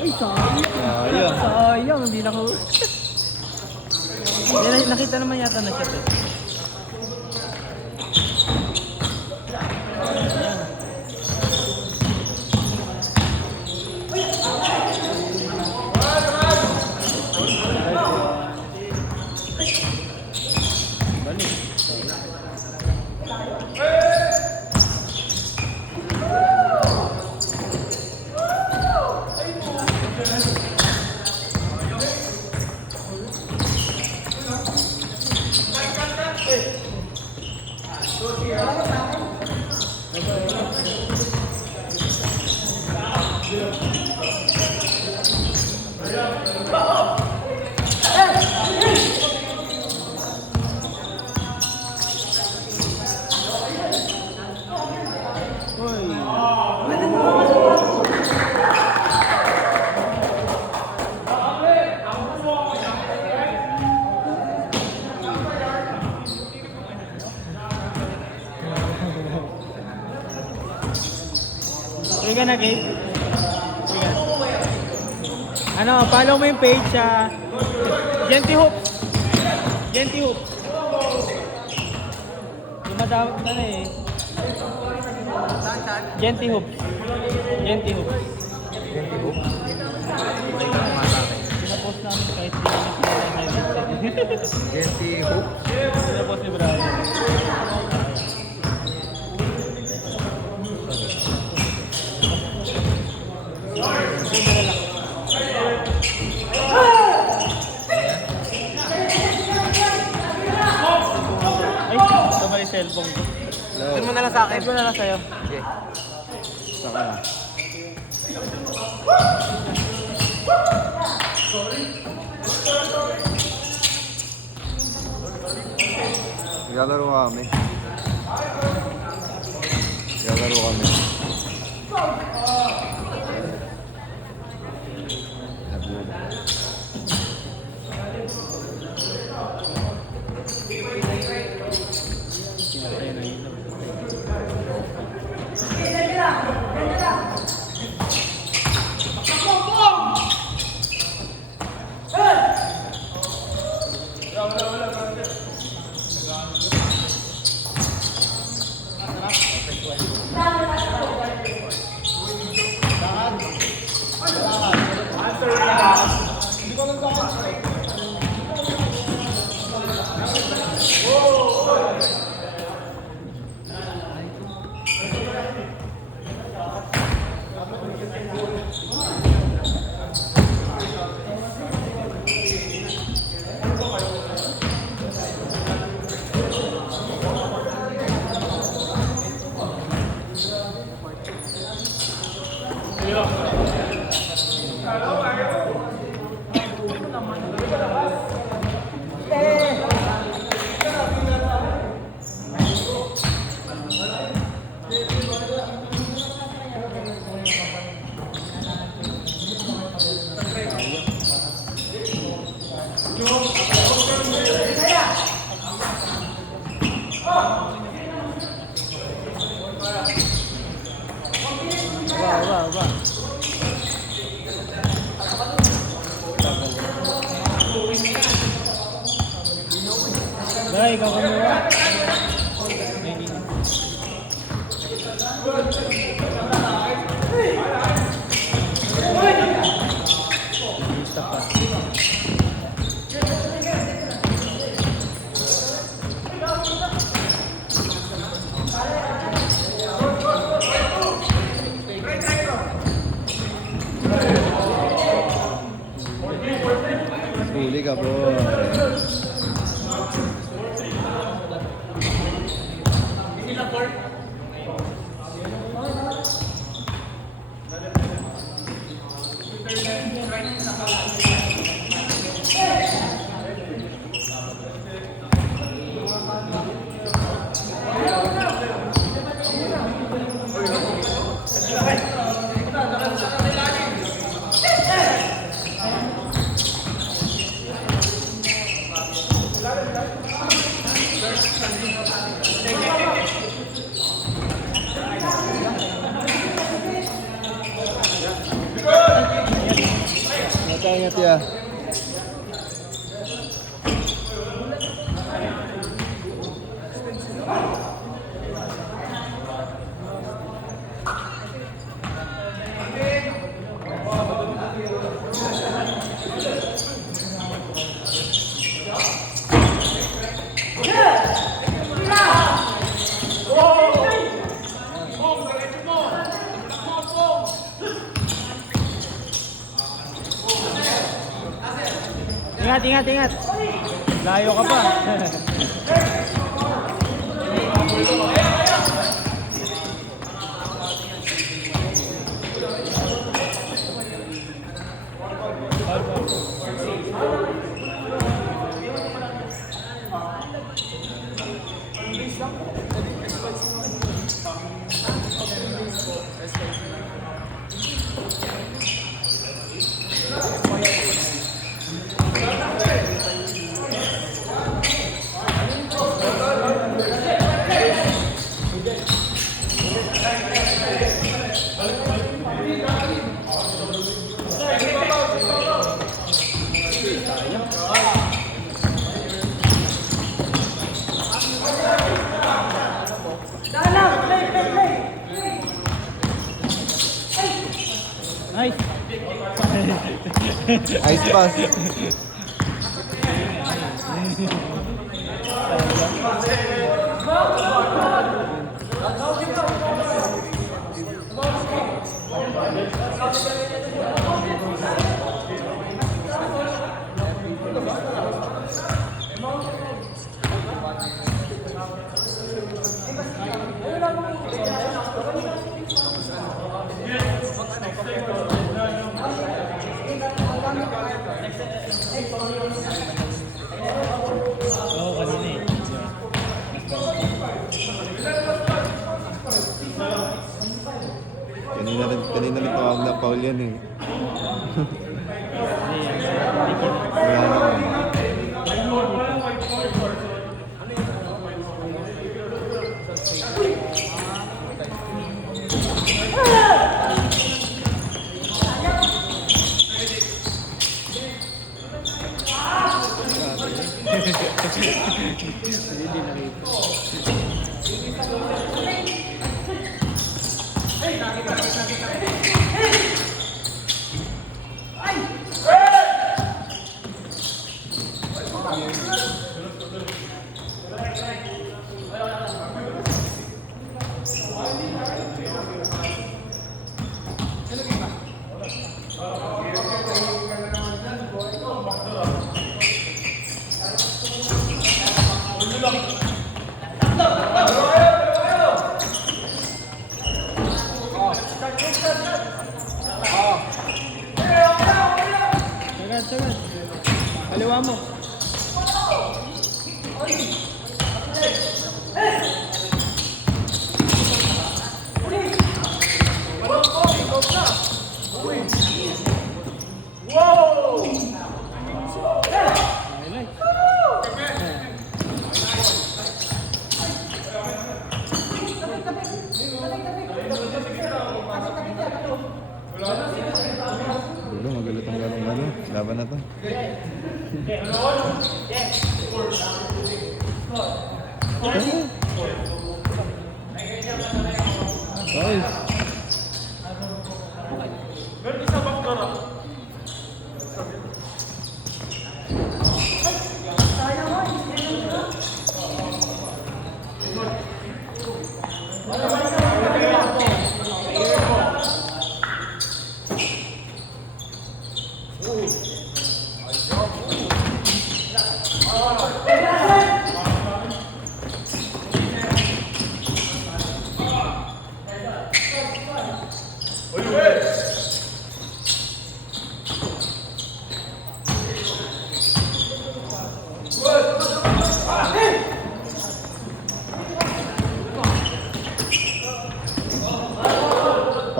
Ay, sayang. Sayang. Sayang, hindi na ko. Nakita naman yata na shot eh. Sige na, Kate. Sige. Ano, follow mo yung page sa Genty Hoops. Genty Hoops. Dumadawag na na eh. Genty Hoops. Genty Hoops. Genty Hoops? Pinapost namin kahit hindi namin kilala na yung website. Genty Hoops? Pinapost ni Brian. Cellphone ko. Send mo na lang sa akin. Send mo na lang sa'yo. Okay. Saka na. Naglalaro kami. Naglalaro kami. Dahil ikaw kumuha. Huli ka, bro. ingat ya. Ingat, ingat, ingat. Layo ka pa. Nice. Ice pass. Oo, kanina eh. Kanina rin tawag na foul yan eh. Wala naman. Sagad, sagad. Kaliwa mo. Dulo, magulat ang ano. Laban na to. Nice.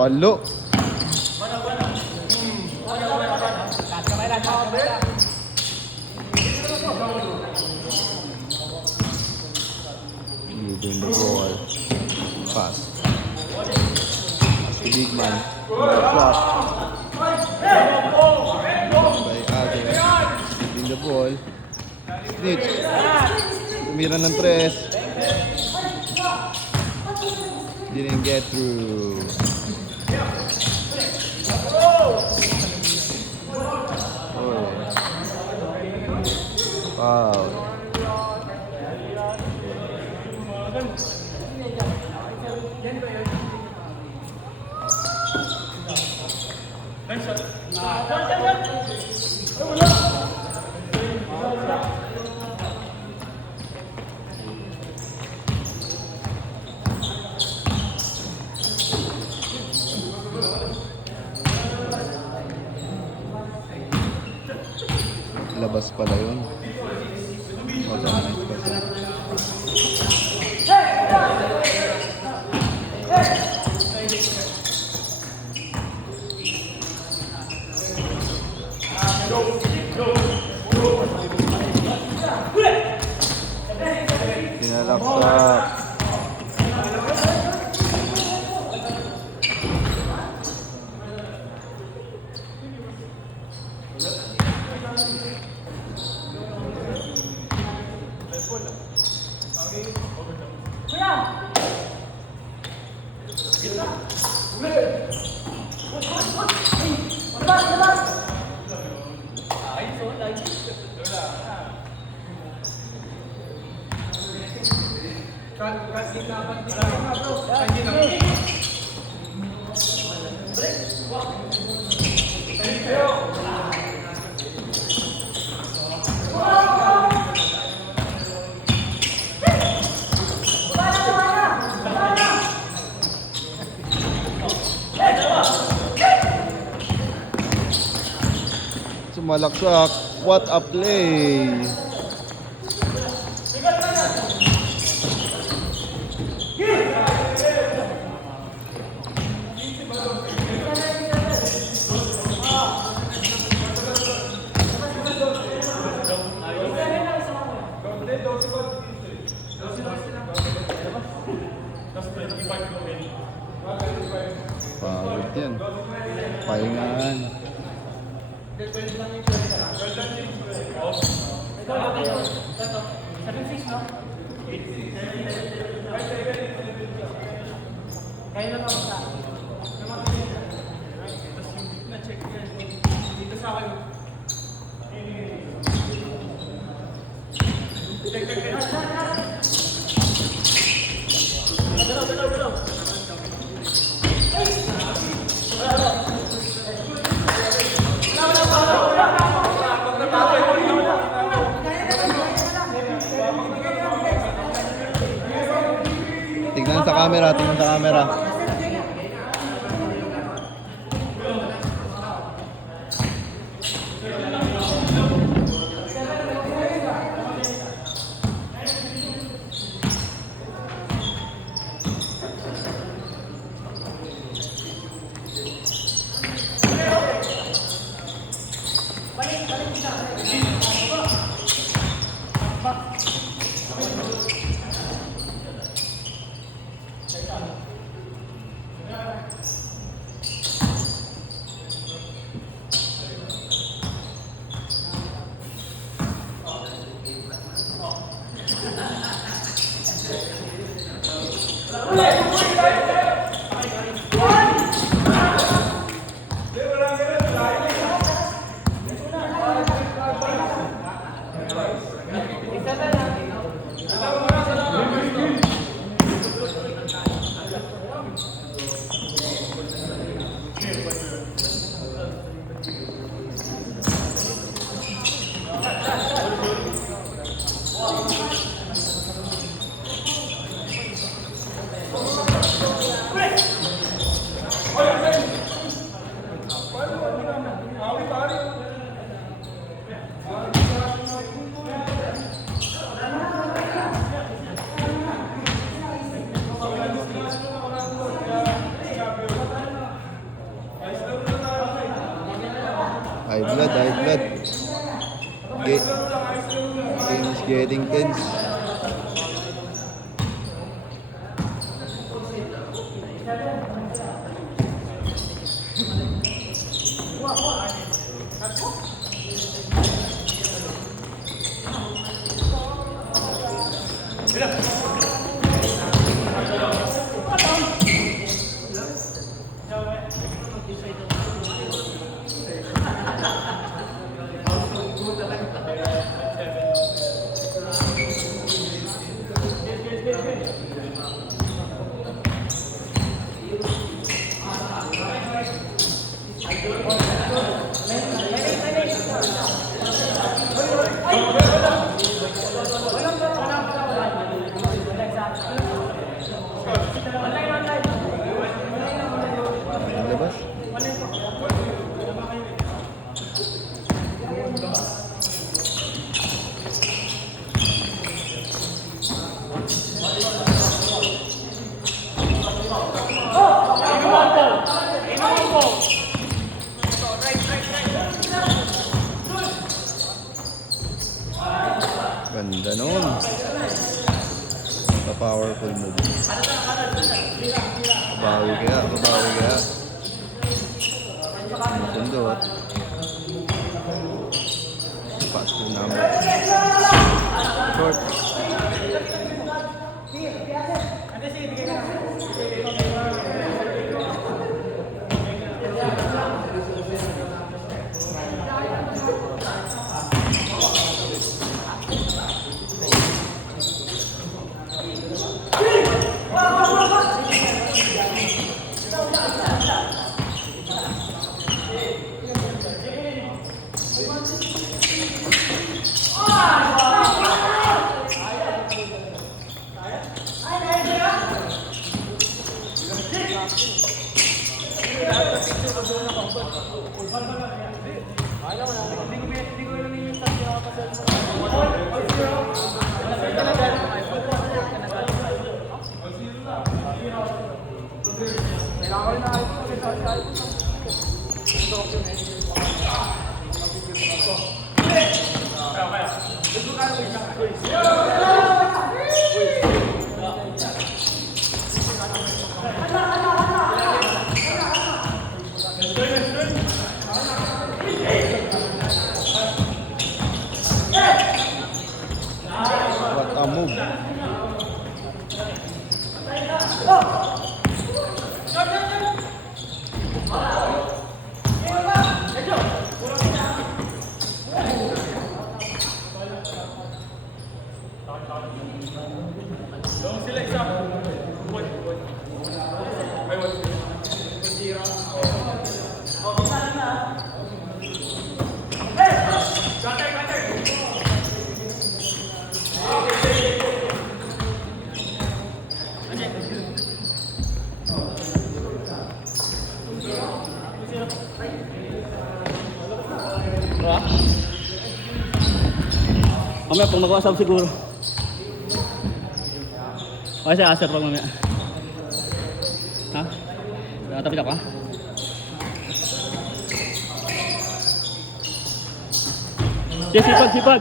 Palo. Leading the ball. Pass. Pass to big man. Flop. Snitch. Tumira ng 3. Didn't get through. Oh. Wow. Labas pala yun. Organized pa siya. Sinalaksak. Sumalaksak. What a play! Pagod yan. Pahingaan. Tignan sa camera, tignan sa camera. High blood, high blood. Game is getting tense. May labas. Ganda nun. Pa-powerful move. Babawi kaya, babawi kaya. Pundot. Pass to number. Short. What a move. Mamaya pag mag-wasap siguro. Okay siya, asir pag mamaya. Ha? Nakatapit ako ha? Yes, sipag.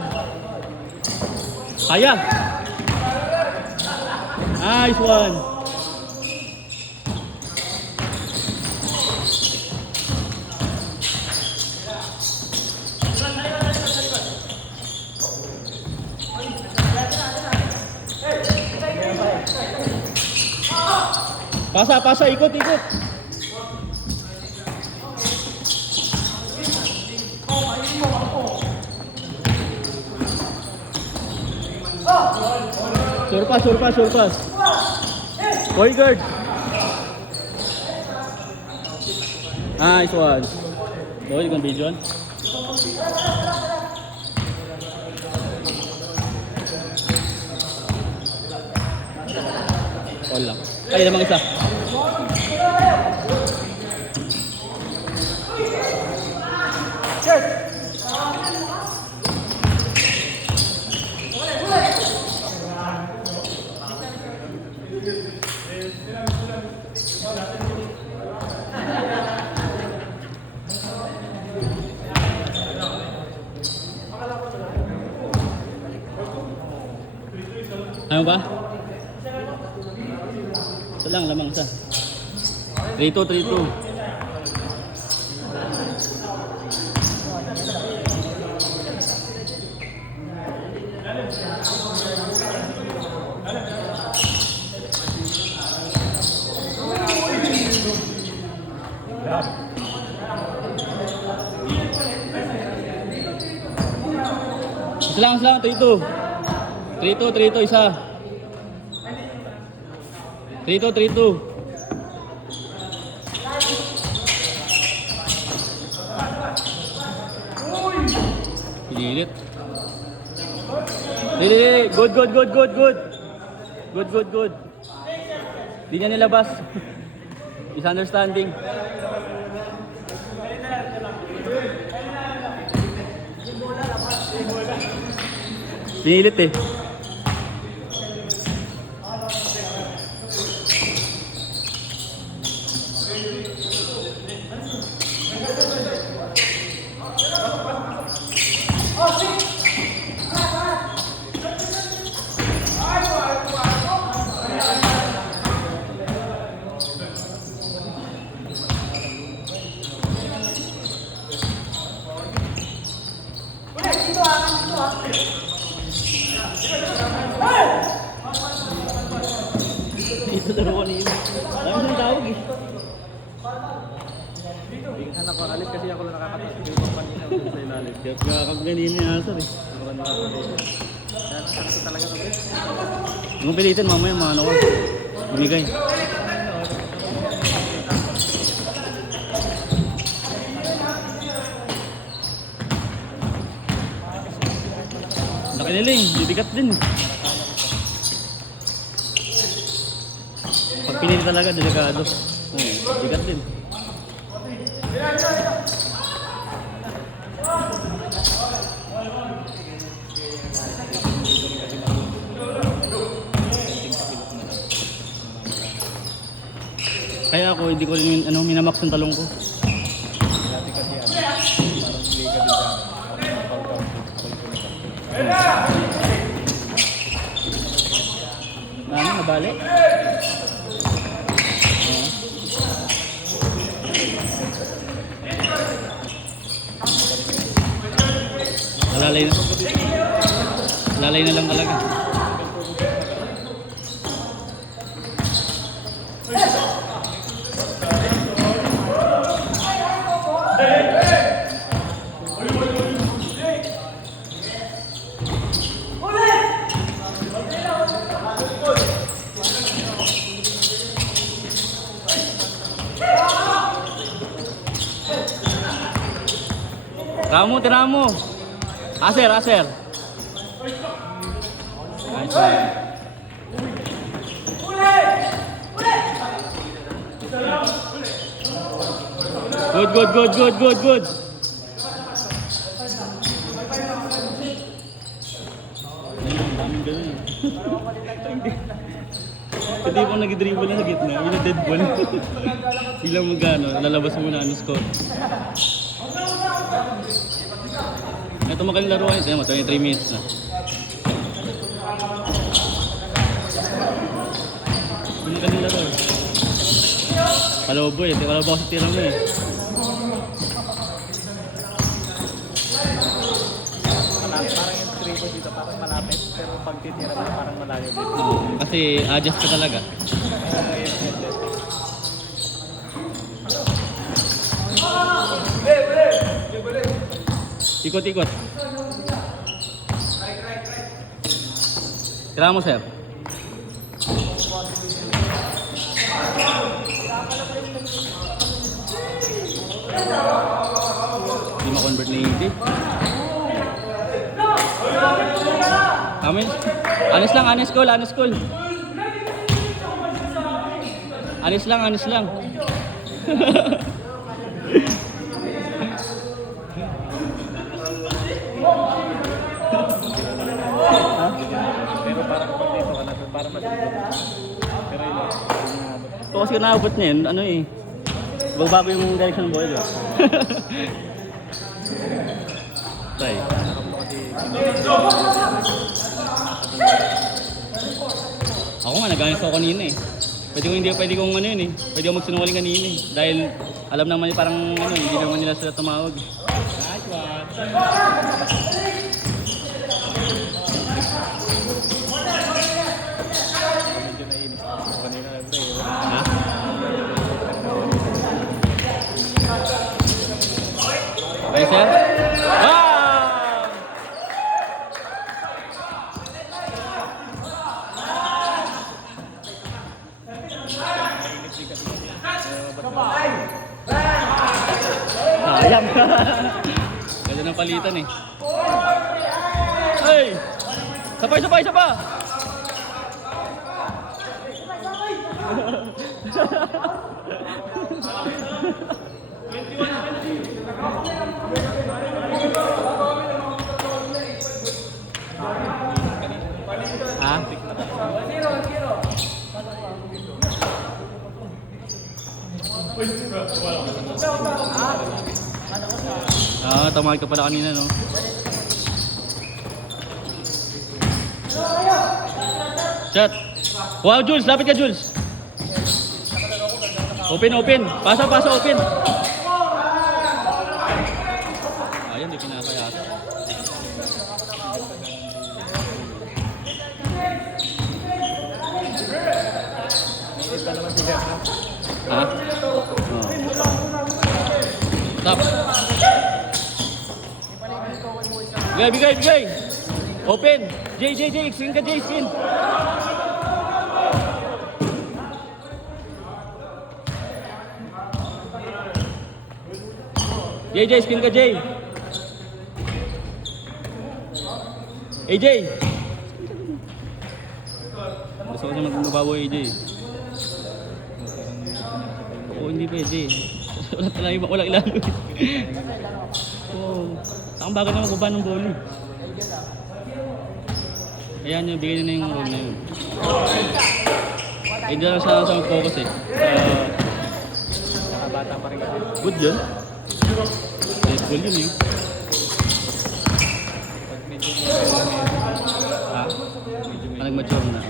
Kaya. Nice one. Pasa, ikot. Surpas. Point guard. Nice one. Boy, you gonna be John? All lang. Ay, namang isa. Ano ba? Isa lang, lamang isa. 3-2. Isa lang, 3-2. 3-2, isa. 3-2. Dilit. Dili. Good. Good. Di niya nilabas. Misunderstanding. Pinilit eh. Ito na ko niyo. Dami siyang tawag eh. Anak ko, alis kasi ako lang nakakatas. Hindi ko kanina sa ilalim. Kaya kaganin niya asar eh. Kaya talaga kami. Kung pilitin mamaya maano ko. Bumigay. Laki niling, bibigat din. Pag pinili talaga, delikado. Bigat din. Kaya ako, hindi ko rin minamax ng talong ko. Dati kasi parang hindi ka din Nabali? Lalay na. Lalay na lang talaga. Tira mo. Aser. Nice one. Good. Daming ganun eh. Hindi po nag-dribble na sa gitna, yun na dead ball. Bilang magano, lalabas mo na ang score. Ito magaling laruan ito, 23 minutes na. Ito magaling laruan. Palobo eh, palobo kasi tira mo eh. Parang yung triple dito, parang malapit. Pero pag titira mo, parang malayo dito. Kasi adjust ka talaga. Ikot. Tira mo, sir. Hindi ma-convert na hindi. Amin. Honest call. Honest lang. Pero parang pag dito ka na, parang masiguro. Pero yun lang. Ito kasi naabot niya yun, ano eh. Bago yung direction ng ball. Try. Ako nga, nag-ayos ako kanina eh. Pwede kong ano yun eh. Pwede kong magsinungaling kanina eh. Dahil alam naman parang ano, hindi naman nila sila tumawag. Nice one. Medyo nainis ako kanina lang ito eh. Ha? Okay, sir? Wow! Sayang. Ganda ng palitan eh. Hey! Sabay, sabay, sabay! Ha? Tamahan ka pala kanina, no? Shot! Wow, Jules! Lapit ka, Jules! Open, open! Pasa, pasa, open! Ayun, di pinapayasa. Ha? Oh. Stop! Bigay, bigay, bigay! Open! J, screen ka, J, screen! J, screen ka, J! AJ! Gusto ko siya magbabaw, AJ. Oo, hindi pwede. Wala talaga, wala ilalo. Oo. Saan bago na magbaba ng boli. Ayan yung bigay na yung room na yun. Hindi lang siya sa mag-focus eh. Nakabata pa rin kasi. Good yun. Red Bull yun eh. Pag medyo Ha? Nag-mature na.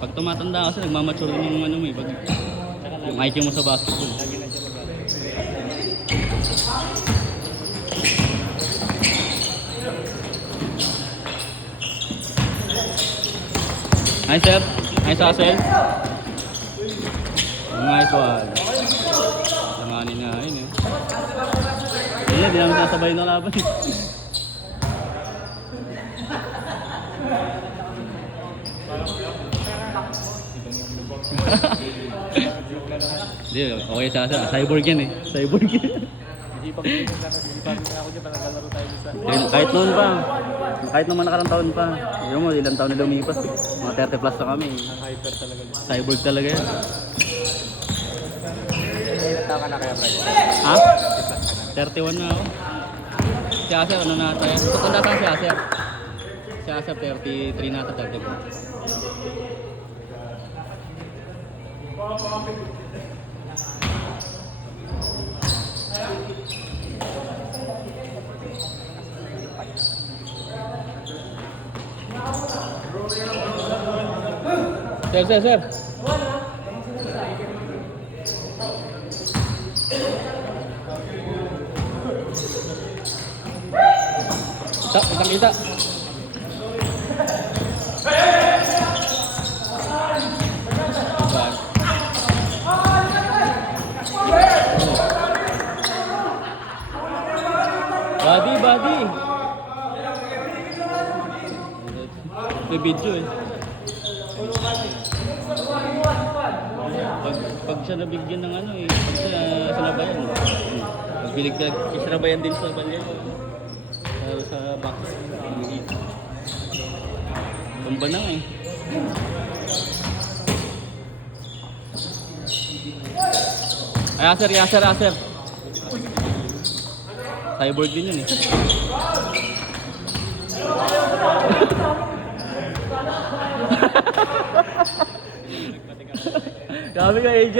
Pag tumatanda kasi nagmamature din yung ano mo eh. Pag yung IQ mo sa basketball. lagi na siya Nice sir. Nice hustle. Nice one. Langanin nga yun eh. Hindi, di namin sasabay na laban. Hindi, okay sa cyborg yan eh. Cyborg yan. Sisipag na ako dyan, panagalaro tayo sa... Kahit noon pa. Kahit naman nakarang taon pa. Yung mo, ilang taon na lumipas. Mga 30 plus na kami. Hyper talaga. Cyborg talaga yan. Ilan taon ka na kaya, Bryce? Ha? 31 na ako. Si Acer, ano na tayo? Tutanda saan si Acer? Si Acer, 33 na ata, 34. Sir. Kita. Body. May video eh. Pag siya nabigyan ng ano eh, pag siya sinabayan. Pagbilig ka, sinabayan din sa balya. Sa box. Tumba na eh. Ay, Acer. Cyborg din yun eh. Kami ka AJ.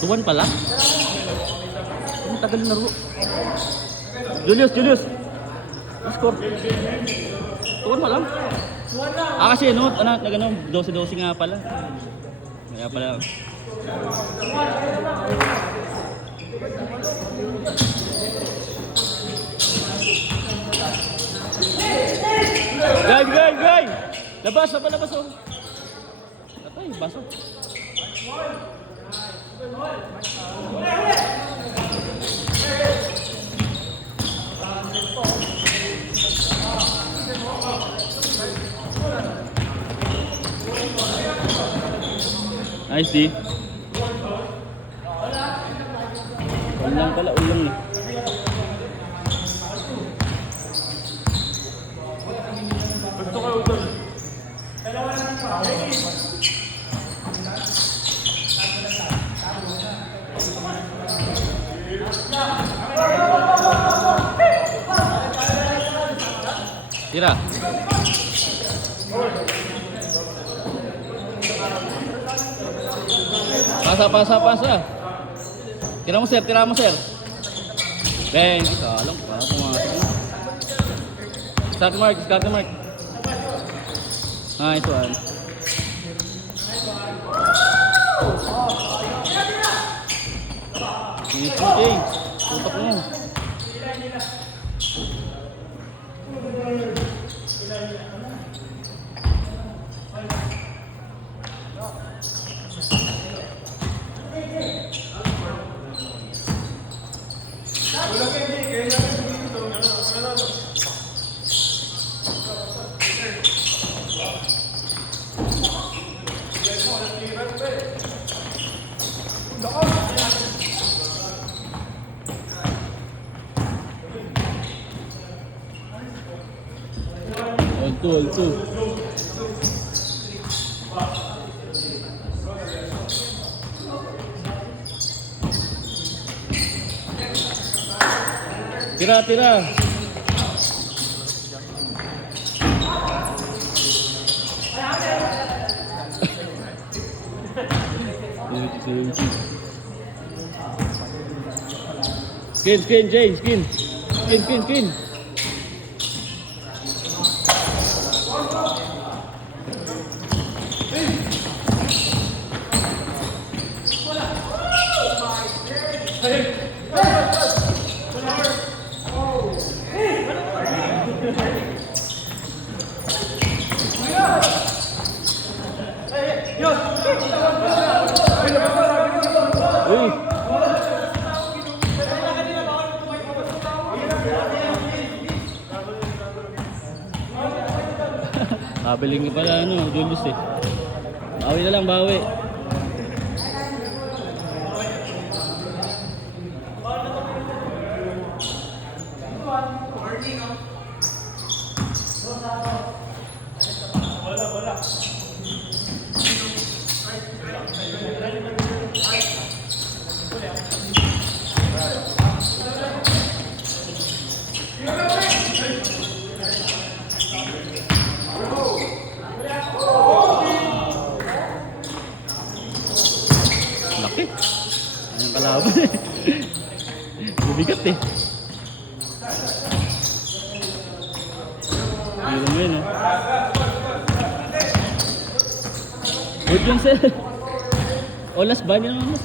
Tuwan pala? Ang tagal na ro. Julius! Score. Tuwan pala? Kasi no, nagano 12-12 nga pala. Kaya pala. Guy! Labas, labas oh. Atay, baso. Nice D. Ulang pala, ulang eh. Tira. Pasa. Tira mo sir. Bang, salang pa pumasok. Start mark. Nice one. Nice one, tutok mo. All two. Tira. Skin, Jay, skin. Uy. Kabiling ka pala Julius eh. Bawi na lang, bawi. Laki. Anong kalaban eh. Bubigat eh. Hindi mo yun Good yun sir. Olas ba? Hindi naman olas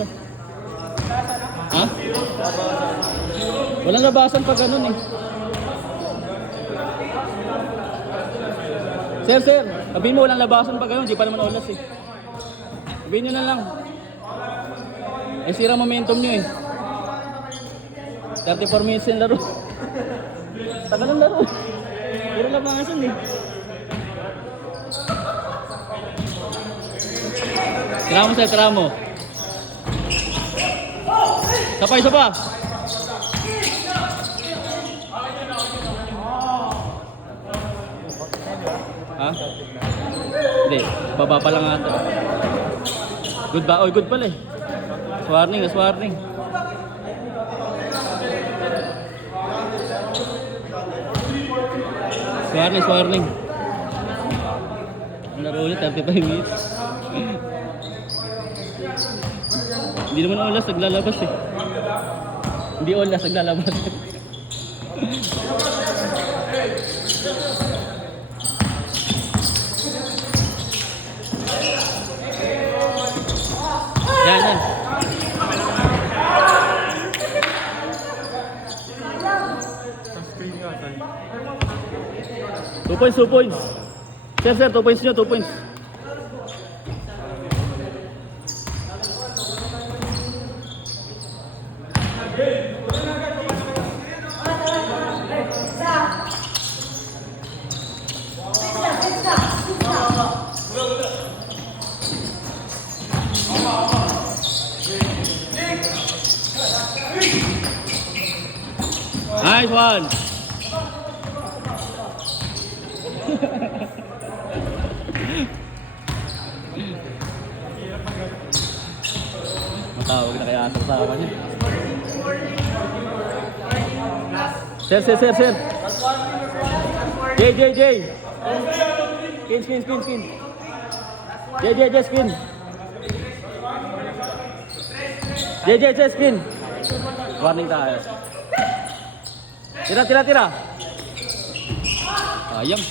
Ha? Walang labasan pag ganun eh. Sir, sabihin mo walang labasan pag ganun. Hindi pa naman olas eh. Sabihin nyo na lang. Eh sira momentum nyo eh. 34 minutes yung laro. Tagal ng laro. Puro labasan eh. Tira mo. Isa pa. Ha? Hindi, baba pa lang ata. Good ba? Oy, good pala eh. Warning. Warning. Ang laro ulit, 35 minutes. Hindi naman olas, naglalabas eh. Hindi olas, naglalabas. Yan. Screen nga tayo. 2 points, 2 points. Sir, 2 points nyo, 2 points. Nice one. Matawag na kaya ata sa kanya. Sir. J. Skin. J, skin. J, skin. Warning tayo. Tira. Ayam.